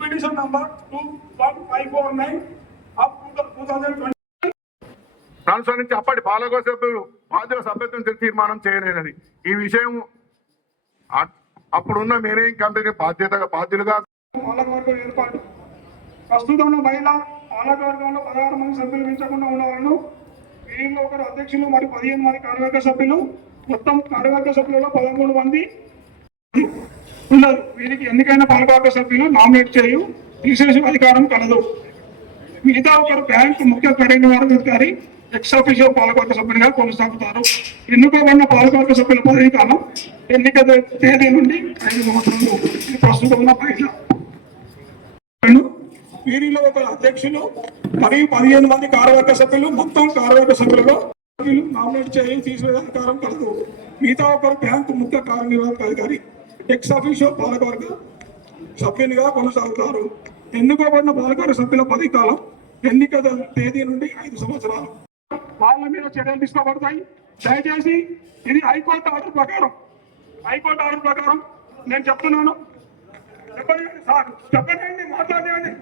Petition number 21549 of 2020. Transfer నుంచి అప్పటి పాలక సభ్యులు బాధ్యుల సభ్యత్వం తీర్మానం చేయలేదని ఈ విషయం అప్పుడున్న మేనేజింగ్ కమిటీ బాధ్యులుగా పాలకవర్గం ఏర్పాటు. ప్రస్తుతం మహిళా పాలకవర్గంలో 16 మంది సభ్యులు మించకుండా ఉన్నవారు వీరిలో ఒకరు అధ్యక్షులు మరియు 15 మంది కార్యవర్గ సభ్యులు. మొత్తం కార్యవర్గ సభ్యులలో 13 మంది ఉన్నారు. వీరికి ఎన్నికైన పాలకవర్గ సభ్యులు నామినేట్ చేయు తీసేసే అధికారం కలదు. మిగతా ఒకరు బ్యాంకు ముఖ్య కార్యనిర్వహణాధికారి ఎక్స్ ఆఫీషియో పాలకవర్గ సభ్యునిగా కొనసాగుతారు. ఎన్నుకోబడిన పాలకవర్గ సభ్యుల పదవీ కాలం ఎన్నిక తేదీ నుండి 5 సంవత్సరాలు. ప్రస్తుతం ఉన్న మహిళ వీరిలో ఒక అధ్యక్షులు మరియు 15 మంది కార్యవర్గ సభ్యులు. మొత్తం కార్యవర్గ సభ్యులలో నామినేట్ చేయ తీసివేసే అధికారం కలదు. మిగతా ఒకరు బ్యాంకు ముఖ్య కార్యనిర్వహణాధికారి ఎక్స్ ఆఫీషియో పాలకవర్గ సభ్యునిగా కొనసాగుతారు. ఎన్నుకోబడిన పాలకవర్గ సభ్యుల పదవీ కాలం ఎన్నిక తేదీ నుండి 5 సంవత్సరాలు. వాళ్ళ మీద చర్యలు తీసుకోబడతాయి. దయచేసి ఇది హైకోర్టు ఆర్డర్ ప్రకారం నేను చెప్తున్నాను. చెప్పండి సార్, చెప్పండి, మాట్లాడండి.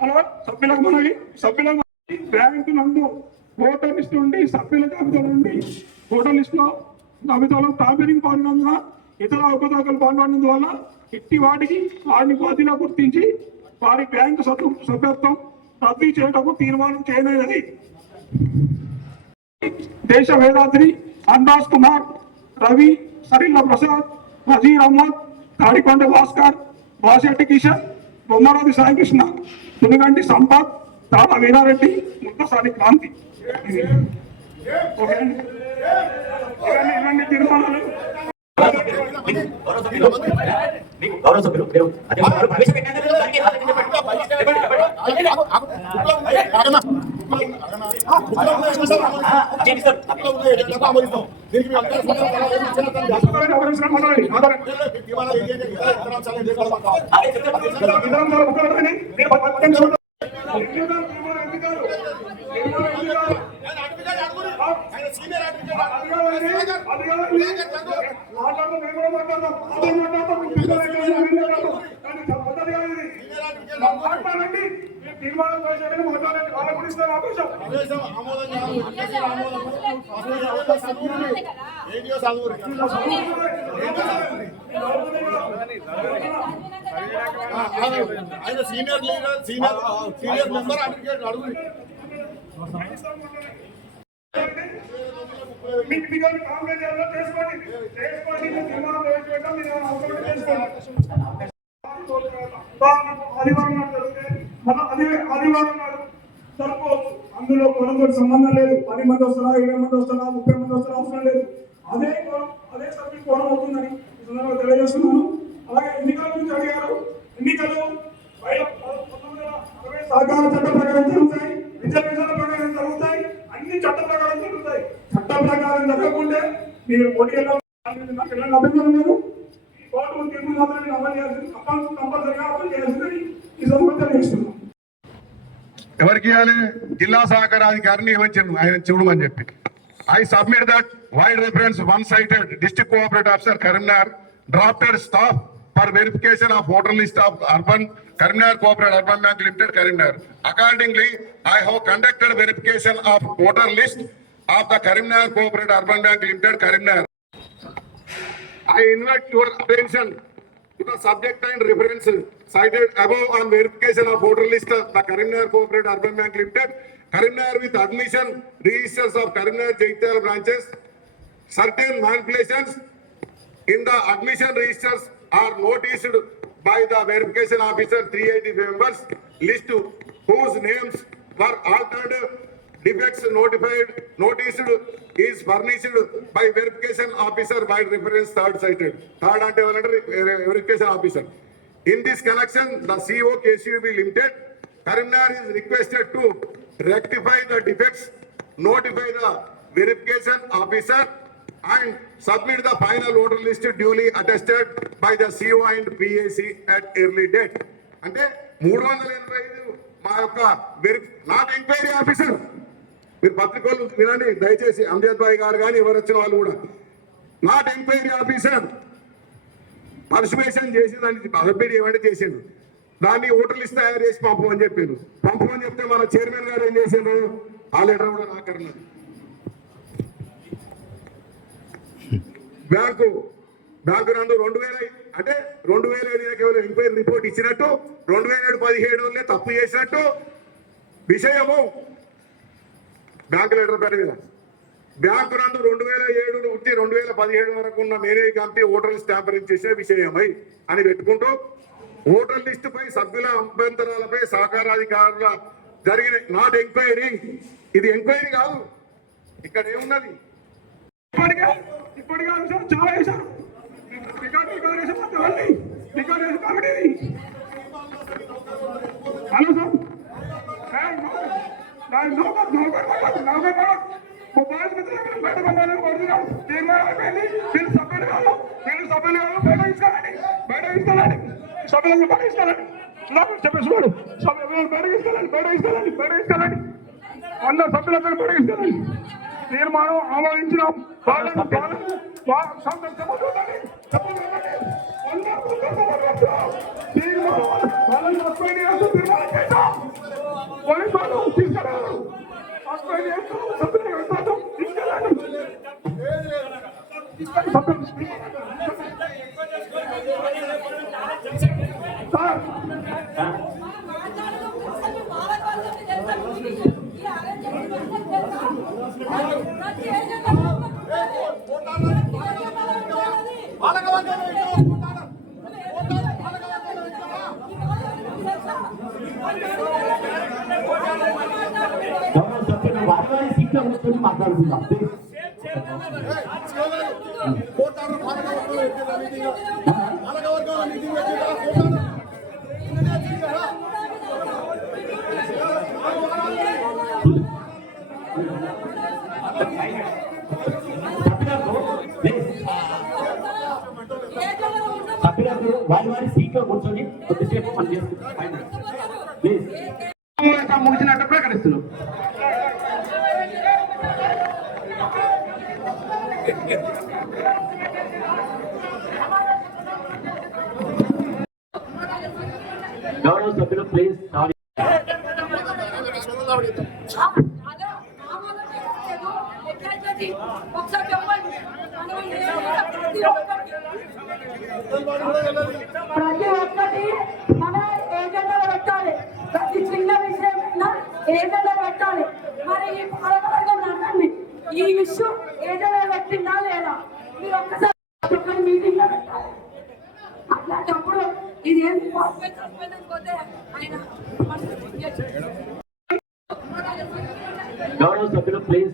హలో, సభ్యులకు బ్యాంకు నందు ఓటర్ లిస్ట్ నుండి సభ్యుల జాబితా నుండి ఓటర్ లిస్ట్ లో జాబితాలో టాంపరింగ్ పాల్గొన్నందున ఇతర అవకతవకలు పాల్గొన్నందువల్ల ఇట్టి వారిని బాధ్యులా గుర్తించి వారి బ్యాంకు సభ్యత్వం రద్దు చేయటకు తీర్మానం చేయలేదని దేశ వేదాద్రి, అందాజ్ కుమార్, రవి, సరిల్ల ప్రసాద్, నజీర్ అహ్మద్, తాడికొండ భాస్కర్, వాసెట్టి కిషన్, బొమ్మరాది సాయికృష్ణ, తునిగంటి సంపత్, తాళ వీరారెడ్డి, ముద్దసాని క్రాంతి. ఇవన్నీ తీర్మానాలు గౌరవ సభ్యులు సీనియర్ మెంబర్ అడ్వకేట్ అడుగు అందులో కొనంతో సంబంధం లేదు. 10 మంది వస్తారా, 20 మంది వస్తారా, 30 మంది వస్తారా అవసరం లేదు. అదే సభ్యులు కోరం అవుతుందని ఈ సందర్భంగా తెలియజేస్తున్నాను. అలాగే ఎన్నికల గురించి అడిగారు. ఎన్నికలు సహకార చట్టం ప్రకారం జరుగుతాయి, రిజర్వేషన్ల ప్రకారం జరుగుతాయి, అన్ని చట్ట ప్రకారం జరుగుతాయి. చట్ట ప్రకారం జరగకుంటే మీరు పోటీలో అభ్యంతరం లేదు. ఈ కోర్టు తీర్పు మాత్రం అమలు చేయాల్సింది, కంపల్సరిగా అమలు చేయాల్సిందని ఈ సందర్భంగా తెలియజేస్తున్నాం. ఎవరికి ఇవ్వాలి? జిల్లా సహకారాధికారిని ఇవ్వచ్చాను ఆయన చూడమని చెప్పి. I submit that wide reference one-sided district cooperative officer Karimnagar drafted staff for verification of voter list of urban Karimnagar Cooperative Urban Bank Limited Karimnagar. Accordingly, I have conducted verification of voter list of the Karimnagar Cooperative Urban Bank Limited Karimnagar. I invite your attention to the subject and reference cited above on verification of voter list of the Karimnagar Cooperative Urban Bank Limited Karimnagar with admission registers of Karimnagar Jaitala branches. Certain manipulations in the admission registers are noticed by the verification officer. 380 members list whose names were altered. Defects noticed is furnished by verification officer by reference third cited. Third ante verification officer. In this connection, the CO KCUB Limited Karimnagar is requested to rectify the defects, notify the verification officer and submit the final voter list duly attested by the CO and PAC at early date. అంటే 385 మా యొక్క not enquiry officer, మీరు పత్రికలు వినండి దయచేసి, అమ్జద్ భాయ్ గారు కానీ ఎవరు వచ్చిన వాళ్ళు కూడా, నాట్ ఎంక్వైరీ ఆఫీసర్ పర్సువేషన్ చేసి దాన్ని అసభ్యుడు ఏమంటే చేసిండు, దాన్ని ఓటర్ లిస్ట్ తయారు చేసి పంపమని చెప్పిండు. పంపమని చెప్తే మన చైర్మన్ గారు ఏం చేసిండ్రు, ఆ లెటర్ కూడా నాకర్లేదు. బ్యాంకు నందు 2000 అంటే 2007 కేవలం ఎంక్వైరీ రిపోర్ట్ ఇచ్చినట్టు, 2017 తప్పు చేసినట్టు విషయము బ్యాంకు లెటర్ పేరు మీద. బ్యాంకు నందు 2007 నుండి 2017 వరకు ఉన్న manage committee voter list tampering చేసిన విషయమై అని పెట్టుకుంటూ, ఓటర్ లిస్టు పై సభ్యుల అభ్యంతరాలపై సహకారాధికారుల జరిగిన నాట్ ఎంక్వైరీ, ఇది ఎంక్వైరీ కాదు. ఇక్కడ ఏమున్నది, ఇప్పటికే సార్ చాలా వేశారు రికార్డు చేసాం రికార్డు చేసి కాబట్టి హలో సార్ మొబైల్ మిత్రులు బయట కొనాలని కోరుతున్నాం. తీర్మానం అయిపోయింది. వీళ్ళు సభ్యులు కాదు బయట ఇస్తారండి, బయట ఇస్తారండి, సభ్యులను బయట ఇస్తారండి చెప్పేస్తున్నాడు. సభ్యులను బయట ఇస్తారండి అందరు సభ్యులందరూ బయట ఇస్తారండి. తీర్మానం ఆమోదించినాం. వారి సీట్లో కూర్చొని మాట్లాడుకుందాం. సభ్యులకు వారి సీట్లో కూర్చొని కొద్దిసేపు పని చేసుకుంటాం. ముగిసినట్టు ప్రకటిస్తున్నాం. గౌరవ సభ్యులు ప్లీజ్ ప్రతి ఒక్కటి మన ఏజెండాలో పెట్టాలి. ప్రతి చిన్న విషయమైనా ఏజెండా పెట్టాలి. మరి ఈ పాలకవర్గం నన్నండి, ఈ విషయం ఏజెండా పెట్టిందా లేదా మీరు ఒక్కసారి మీటింగ్ లో పెట్టాలి. అట్లాంటప్పుడు ఇది ఏం గౌరవ సభ్యులు ప్లీజ్